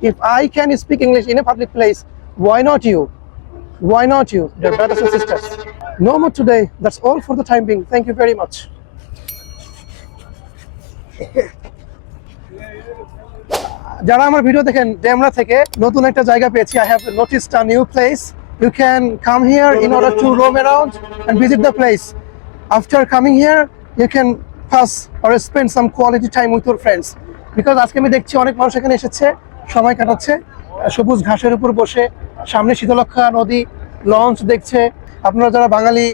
If I can speak English in a public place, why not you? Why not you, dear brothers and sisters? No more today. That's all for the time being. Thank you very much. যারা আমার video দেখেন ডেমরা থেকে নতুন একটা জায়গা পেয়েছি, I have noticed a new place. You can come here in order to roam around and visit the place. After coming here, you can pass or spend some quality time with your friends. Because আজকে আমি দেখছি অনেক মানুষ এখানে এসেছে, সময় কাটাচ্ছে সবুজ ঘাসের উপর বসে, সামনে শীতলক্ষা নদী, লঞ্চ দেখছে। আপনারা যারা বাঙালি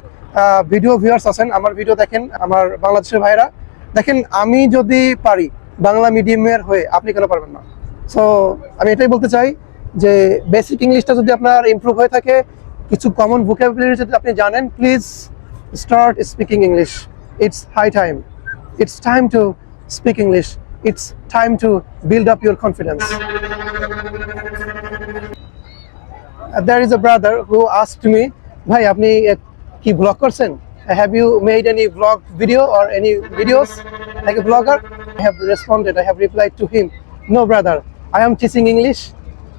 ভিডিও ভিউয়ার্স আছেন, আমার ভিডিও দেখেন, আমার বাংলাদেশের ভাইরা দেখেন, আমি যদি পারি বাংলা মিডিয়ামের হয়ে, আপনি কেন পারবেন না? সো আমি এটাই বলতে চাই যে বেসিক ইংলিশটা যদি আপনার ইমপ্রুভ হয়ে থাকে, কিছু কমন ভোকাবুলারি যদি আপনি জানেন, please start speaking English. It's high time. It's time to speak English. It's time to build up your confidence. There is a brother who asked me, ভাই আপনি কি ব্লগ করছেন? Have you made any vlog video or any videos like a vlogger? I have responded, I have replied to him, no brother, I am teaching English.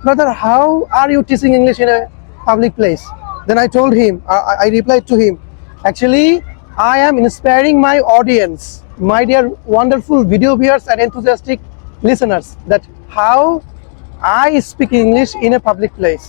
Brother, how are you teaching English in a public place? Then I told him, I replied to him, actually I am inspiring my audience, my dear wonderful video viewers and enthusiastic listeners, that how I speak English in a public place.